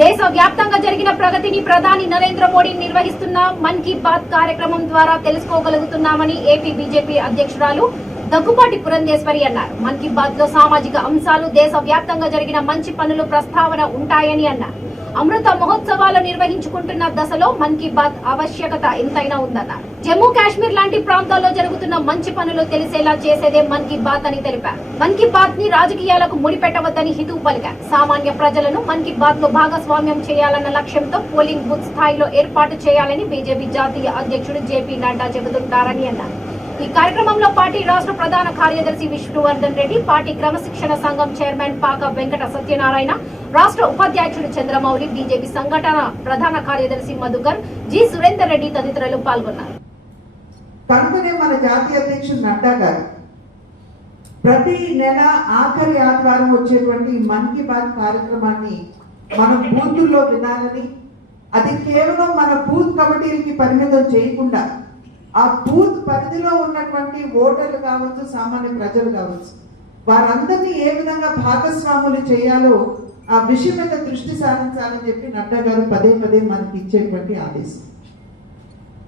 దేశవ్యాప్తంగా జరిగిన ప్రగతిని ప్రధాని నరేంద్ర మోడీ నిర్వహిస్తున్న మన్ కీ బాత్ కార్యక్రమం ద్వారా తెలుసుకోగలుగుతున్నామని ఏపీ బీజేపీ అధ్యక్షురాలు దగ్గుపాటి పురంధేశ్వరి అన్నారు. మన్ కీ బాత్ లో సామాజిక అంశాలు, దేశవ్యాప్తంగా జరిగిన మంచి పనులు ప్రస్తావన ఉంటాయని అన్నారు. అమృత మహోత్సవాలు నిర్వహించుకుంటున్న దశలో మన్ కీ బాత్ ఆవశ్యకత ఎంతైనా ఉందన్నారు. జమ్మూ కాశ్మీర్ లాంటి ప్రాంతాల్లో జరుగుతున్న మంచి పనులు తెలిసేలా చేసేదే మన్ కీ బాత్ అని తెలిపారు. మన్ కీ బాత్ ని రాజకీయాలకు ముడిపెట్టవద్దని హితవు పలికారు. సామాన్య ప్రజలను మన్ కీ బాత్ లో భాగస్వామ్యం చేయాలన్న లక్ష్యంతో పోలింగ్ బూత్ స్థాయిలో ఏర్పాటు చేయాలని బీజేపీ జాతీయ అధ్యక్షుడు జేపీ నడ్డా చెబుతుంటారని అన్నారు. ఈ కార్యక్రమంలో పార్టీ రాష్ట్ర ప్రధాన కార్యదర్శి విష్ణువర్ధన్ రెడ్డి, పార్టీ క్రమశిక్షణ సంఘం చైర్మన్ పాక వెంకట సత్యనారాయణ, రాష్ట్ర ఉపాధ్యక్షుడు చంద్రమౌళి, బీజేపీ సంఘటన ప్రధాన కార్యదర్శి మధుకర్, జి సురేందర్ రెడ్డి తదితరులు పాల్గొన్నారు. కనుకనే మన జాతీయ అధ్యక్షుడు నడ్డా గారు ప్రతి నెల ఆఖరి ఆదివారం వచ్చేటువంటి మన్ కీ బాత్ కార్యక్రమాన్ని మనం బూతుల్లో వినాలని, అది కేవలం మన బూత్ కమిటీలకి పరిమితం చేయకుండా ఆ బూత్ పరిధిలో ఉన్నటువంటి ఓటర్లు కావచ్చు, సామాన్య ప్రజలు కావచ్చు, వారందరినీ ఏ విధంగా భాగస్వాములు చేయాలో ఆ విషయం మీద దృష్టి సారించాలని చెప్పి నడ్డా గారు పదే పదే మనకి ఇచ్చేటువంటి ఆదేశం.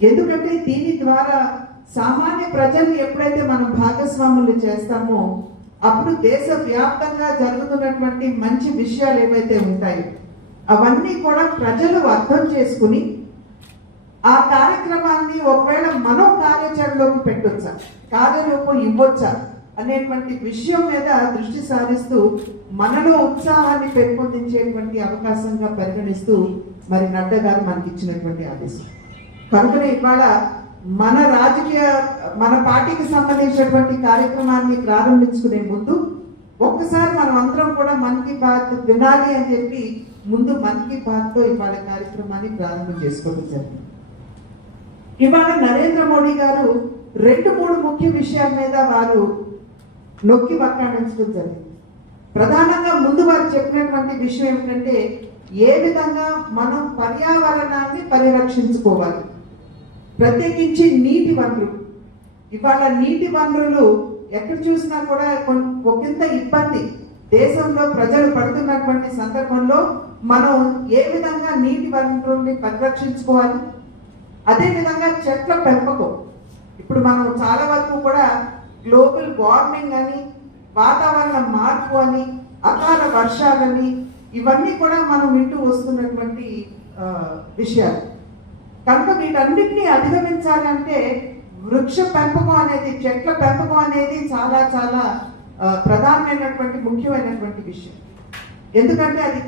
ఎందుకంటే దీని ద్వారా సామాన్య ప్రజల్ని ఎప్పుడైతే మనం భాగస్వాములు చేస్తామో అప్పుడు దేశవ్యాప్తంగా జరుగుతున్నటువంటి మంచి విషయాలు ఏవైతే ఉంటాయో అవన్నీ కూడా ప్రజలు అర్థం చేసుకుని ఆ కార్యక్రమాన్ని ఒకవేళ మనం కార్యాచరణలోకి పెట్టొచ్చా, కార్యరూపం ఇవ్వొచ్చా అనేటువంటి విషయం మీద దృష్టి సారిస్తూ మనలో ఉత్సాహాన్ని పెంపొందించేటువంటి అవకాశంగా పరిగణిస్తూ మరి నడ్డా గారు మనకి ఇచ్చినటువంటి ఆదేశం. కనుకనే ఇవాళ మన పార్టీకి సంబంధించినటువంటి కార్యక్రమాన్ని ప్రారంభించుకునే ముందు ఒక్కసారి మనం అందరం కూడా మన్ కీ బాత్ వినాలి అని చెప్పి ముందు మన్ కీ బాత్ తో ఇవాళ కార్యక్రమాన్ని ప్రారంభం చేసుకోవడం జరిగింది. ఇవాళ నరేంద్ర మోడీ గారు 2-3 ముఖ్య విషయాల మీద వారు నొక్కి వక్కాణించడం జరిగింది. ప్రధానంగా ముందు వారు చెప్పినటువంటి విషయం ఏమిటంటే ఏ విధంగా మనం పర్యావరణాన్ని పరిరక్షించుకోవాలి, ప్రత్యేకించి నీటి వనరులు. ఇవాళ నీటి వనరులు ఎక్కడ చూసినా కూడా ఒకంత ఇబ్బంది దేశంలో ప్రజలు పడుతున్నటువంటి సందర్భంలో మనం ఏ విధంగా నీటి వనరుల్ని పరిరక్షించుకోవాలి, అదేవిధంగా చెట్ల పెంపకం. ఇప్పుడు మనం చాలా వరకు కూడా గ్లోబల్ వార్మింగ్ అని, వాతావరణ మార్పు అని, అకాల వర్షాలని ఇవన్నీ కూడా మనం వింటూ వస్తున్నటువంటి విషయాలు. కనుక వీటన్నిటిని అధిగమించాలంటే వృక్ష పెంపకం అనేది, చెట్ల పెంపకం అనేది చాలా చాలా ప్రధానమైనటువంటి ముఖ్యమైనటువంటి విషయం. ఎందుకంటే అది